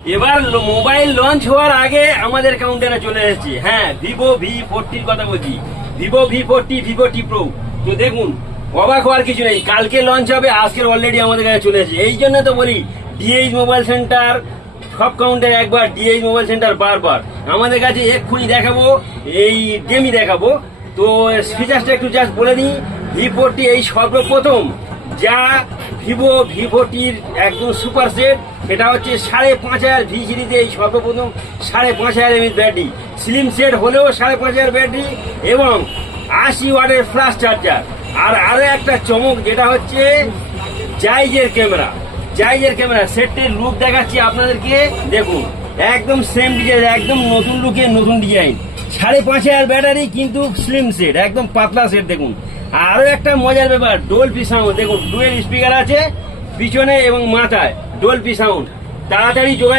এবার mobile launch হওয়ার আগে আমাদের কাউন্টারে চলে এসেছে। হ্যাঁ, ভিভো V40 কথা বলছি, Vivo V40, Vivo T Pro। তো দেখুন, অবাক হওয়ার কিছু নেই, কালকে লঞ্চ হবে, আজকের অলরেডি আমাদের কাছে চলে এসেছে। এই জন্য তো বলি ডিএইচ মোবাইল সেন্টার সব কাউন্টারে একবার, ডিএইচ মোবাইল সেন্টার বারবার। আমাদের কাছে এক্ষুনি দেখাবো, এই গেমই দেখাবো। তো ফিচার্সটা একটু জাস্ট বলে দিই। V40 এই সর্বপ্রথম যা ভিভোটির একদম সুপার সেট, সেটা হচ্ছে 5,500 ভি সিরিজে এই সর্বপ্রথম 5,500 এমএএইচ ব্যাটারি, স্লিম সেট হলেও 5,500 ব্যাটারি এবং 80 ওয়াটের ফ্লাশ চার্জার। আর আরো একটা চমক, যেটা হচ্ছে জাইজের ক্যামেরা সেটটির লুক দেখাচ্ছি আপনাদেরকে। দেখুন, একদম সেম ডিজাইন, একদম নতুন লুকে নতুন ডিজাইন, 5,500 ব্যাটারি কিন্তু স্লিম সেট, একদম পাতলা সেট। দেখুন, আরো একটা মজার ব্যাপার, ডলবি সাউন্ড। দেখুন, ডুয়েল স্পিকার আছে পিছনে এবং মাথায়, ডলবি সাউন্ড। তাড়াতাড়ি যোগাযোগ